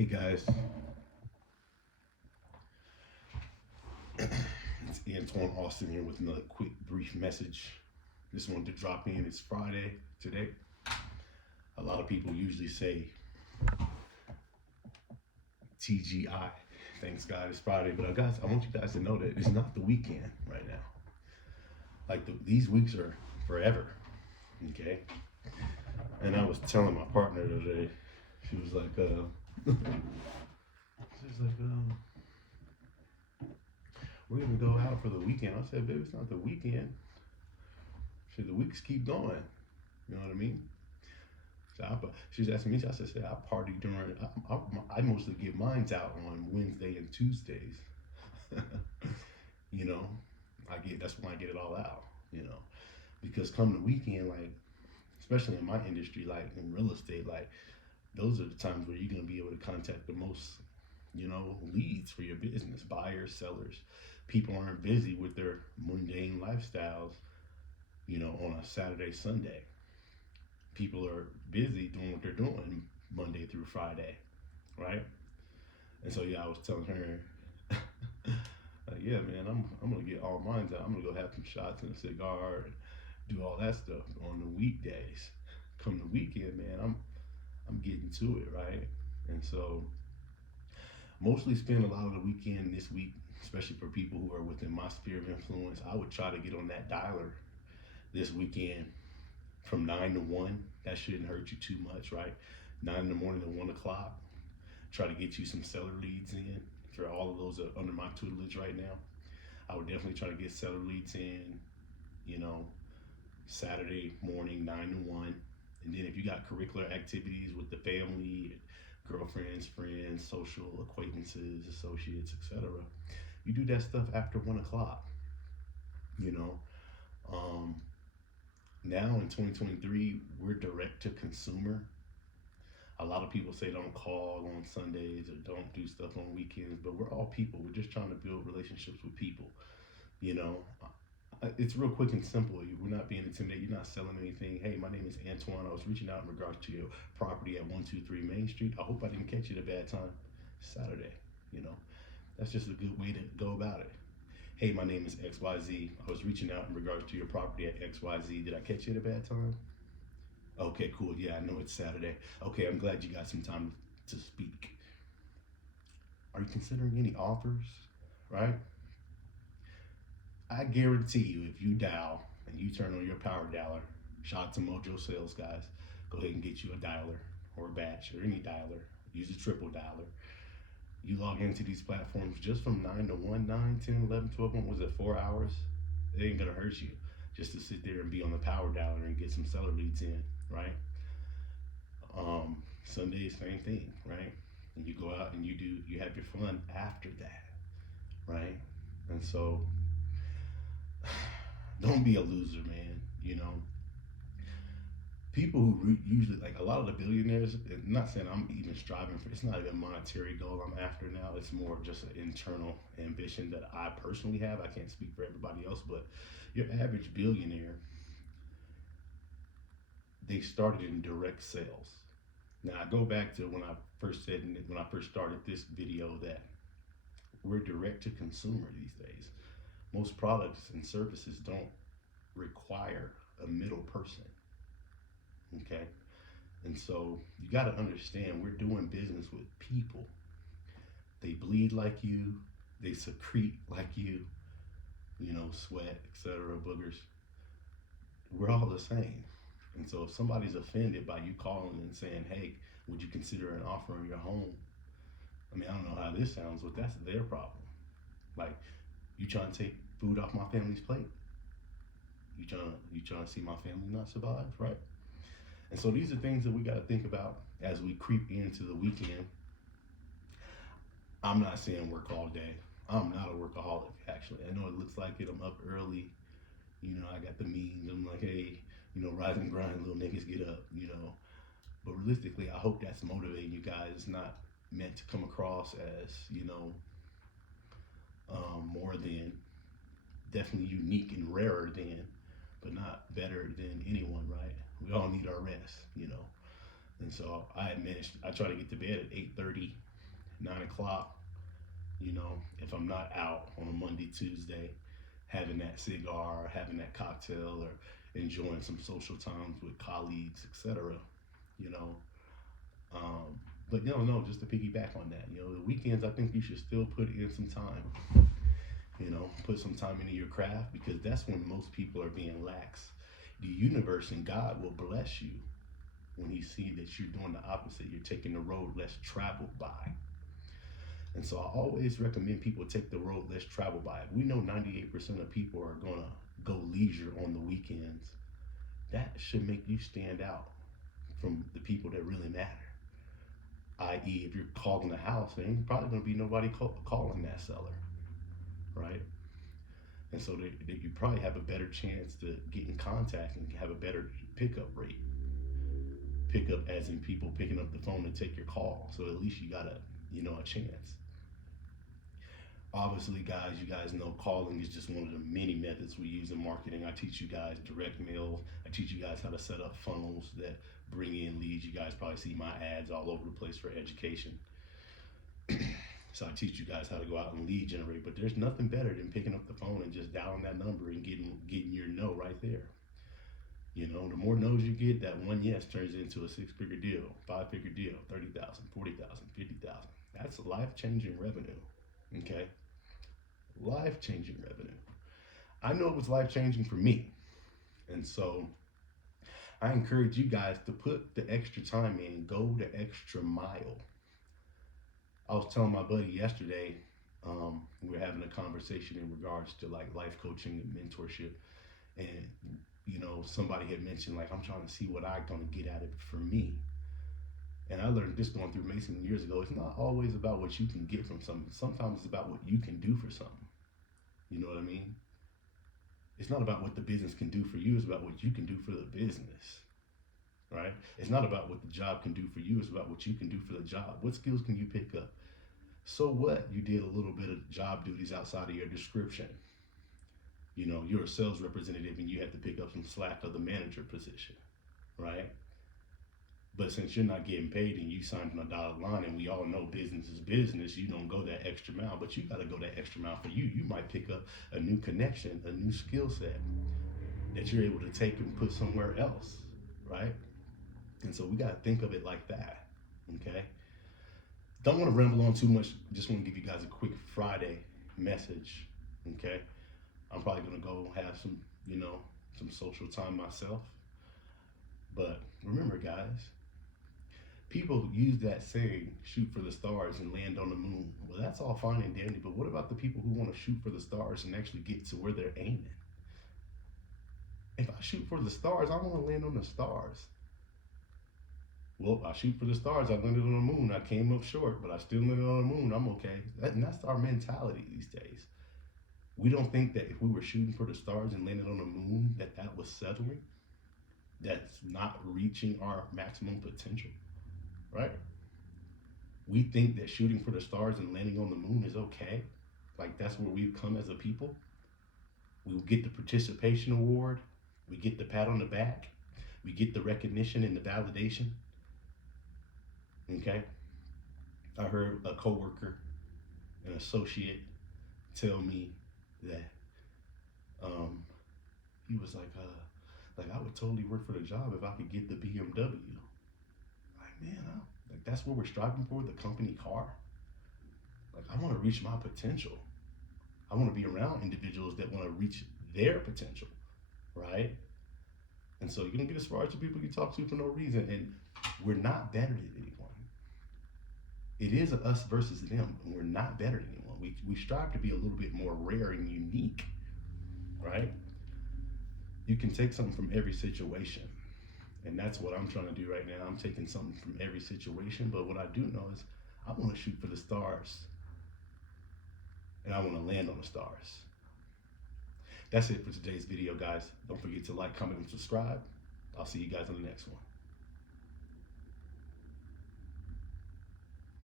Hey guys, it's Antoine Austin here with another quick, brief message. Just wanted to drop in. It's Friday today. A lot of people usually say TGI, thanks God it's Friday. But guys, I want you guys to know that it's not the weekend right now. Like these weeks are forever, okay? And I was telling my partner today, she was like, we're gonna go out for the weekend. I said, baby, it's not the weekend. She said, the weeks keep going. You know what I mean? So she was asking me. I said, I party during. I mostly get mines out on Wednesday and Tuesdays. you know, that's when I get it all out. You know, because come the weekend, like especially in my industry, like in real estate, like those are the times where you're gonna be able to contact the most, leads for your business, buyers, sellers. People aren't busy with their mundane lifestyles, on a Saturday, Sunday. People are busy doing what they're doing Monday through Friday, right? And so yeah, I was telling her, like, yeah, man, I'm gonna get all mine out. I'm gonna go have some shots and a cigar and do all that stuff on the weekdays. Come the weekend, man, I'm getting to it, right? And so mostly spend a lot of the weekend this week, especially for people who are within my sphere of influence. I would try to get on that dialer this weekend from 9 to 1. That shouldn't hurt you too much, right? 9 in the morning to 1 o'clock. Try to get you some seller leads in. For all of those under my tutelage right now, I would definitely try to get seller leads in, Saturday morning, 9 to 1. And then if you got curricular activities with the family, girlfriends, friends, social acquaintances, associates, etc., you do that stuff after 1 o'clock, you know. Now in 2023, we're direct to consumer. A lot of people say don't call on Sundays or don't do stuff on weekends, but we're all people. We're just trying to build relationships with people. You know, it's real quick and simple. We're not being intimidated. You're not selling anything. Hey, my name is Antoine. I was reaching out in regards to your property at 123 Main Street. I hope I didn't catch you at a bad time. Saturday, that's just a good way to go about it. Hey, my name is XYZ. I was reaching out in regards to your property at XYZ. Did I catch you at a bad time? Okay, cool. Yeah, I know it's Saturday. Okay, I'm glad you got some time to speak. Are you considering any offers? Right? I guarantee you, if you dial and you turn on your power dialer, shout out to Mojo Sales guys, go ahead and get you a dialer or a batch or any dialer. Use a triple dialer. You log into these platforms just from 9 to 1, 9, 10, 11, 12, what was it, 4 hours? It ain't gonna hurt you just to sit there and be on the power dialer and get some seller leads in, right? Sunday, same thing, right? And you go out and you have your fun after that, right? And so don't be a loser, man. People who usually, like a lot of the billionaires, I'm not saying I'm even striving for, it's not even a monetary goal I'm after now. It's more of just an internal ambition that I personally have. I can't speak for everybody else, but your average billionaire, they started in direct sales. Now I go back to when I first started this video, that we're direct to consumer these days. Most products and services don't require a middle person. Okay? And so you got to understand, we're doing business with people. They bleed like you, they secrete like you, sweat, etc., boogers. We're all the same. And so if somebody's offended by you calling and saying, hey, would you consider an offer on your home? I mean, I don't know how this sounds, but that's their problem. Like, you trying to take food off my family's plate? You trying to see my family not survive, right? And so these are things that we got to think about as we creep into the weekend. I'm not saying work all day. I'm not a workaholic, actually. I know it looks like it. I'm up early. I got the memes. I'm like, hey, rise and grind, little niggas, get up, But realistically, I hope that's motivating you guys. It's not meant to come across as, more than, definitely unique and rarer than, but not better than anyone, right? We all need our rest, And so I try to get to bed at 8:30, 9 o'clock, you know, if I'm not out on a Monday, Tuesday, having that cigar, having that cocktail, or enjoying some social times with colleagues, etc. You know, but no, just to piggyback on that, the weekends, I think you should still put in some time. Put some time into your craft, because that's when most people are being lax. The universe and God will bless you when He sees that you're doing the opposite. You're taking the road less traveled by. And so I always recommend people take the road less traveled by. If we know 98% of people are going to go leisure on the weekends, that should make you stand out from the people that really matter. I.e., if you're calling a house, there ain't probably going to be nobody calling that seller, right? And so that you probably have a better chance to get in contact and have a better pickup rate. Pickup as in people picking up the phone to take your call. So at least you got a chance. Obviously, guys, you guys know calling is just one of the many methods we use in marketing. I teach you guys direct mail. I teach you guys how to set up funnels that bring in leads. You guys probably see my ads all over the place for education. So I teach you guys how to go out and lead generate, but there's nothing better than picking up the phone and just dialing that number and getting your no right there. The more no's you get, that one yes turns into a 6-figure deal, 5-figure deal, 30,000, 40,000, 50,000. That's life-changing revenue. Okay? Life-changing revenue. I know it was life-changing for me. And so I encourage you guys to put the extra time in, go the extra mile. I was telling my buddy yesterday, we were having a conversation in regards to like life coaching and mentorship. And, somebody had mentioned, like, I'm trying to see what I'm going to get out of it for me. And I learned this going through Mason years ago. It's not always about what you can get from something. Sometimes it's about what you can do for something. You know what I mean? It's not about what the business can do for you. It's about what you can do for the business, right? It's not about what the job can do for you. It's about what you can do for the job. What skills can you pick up? So what? You did a little bit of job duties outside of your description. You're a sales representative and you have to pick up some slack of the manager position, right? But since you're not getting paid and you signed on a dotted line, and we all know business is business, you don't go that extra mile, but you got to go that extra mile for you. You might pick up a new connection, a new skill set that you're able to take and put somewhere else, right? And so we got to think of it like that, okay? Don't want to ramble on too much. Just want to give you guys a quick Friday message, okay? I'm probably going to go have some social time myself. But remember, guys, people use that saying, shoot for the stars and land on the moon. Well, that's all fine and dandy, but what about the people who want to shoot for the stars and actually get to where they're aiming? If I shoot for the stars, I want to land on the stars. Well, I shoot for the stars, I landed on the moon. I came up short, but I still landed on the moon. I'm okay. And that's our mentality these days. We don't think that if we were shooting for the stars and landed on the moon, that was settling. That's not reaching our maximum potential, right? We think that shooting for the stars and landing on the moon is okay. Like that's where we've come as a people. We will get the participation award. We get the pat on the back. We get the recognition and the validation. Okay? I heard a coworker, an associate, tell me that he was like I would totally work for the job if I could get the BMW. Like, man, like that's what we're striving for, the company car. Like, I want to reach my potential. I want to be around individuals that want to reach their potential, right? And so you're going to get as far as the people you talk to for no reason. And we're not better than anyone. It is a us versus them, and we're not better than anyone. We strive to be a little bit more rare and unique, right? You can take something from every situation. And that's what I'm trying to do right now. I'm taking something from every situation, but what I do know is I want to shoot for the stars. And I want to land on the stars. That's it for today's video, guys. Don't forget to like, comment, and subscribe. I'll see you guys on the next one.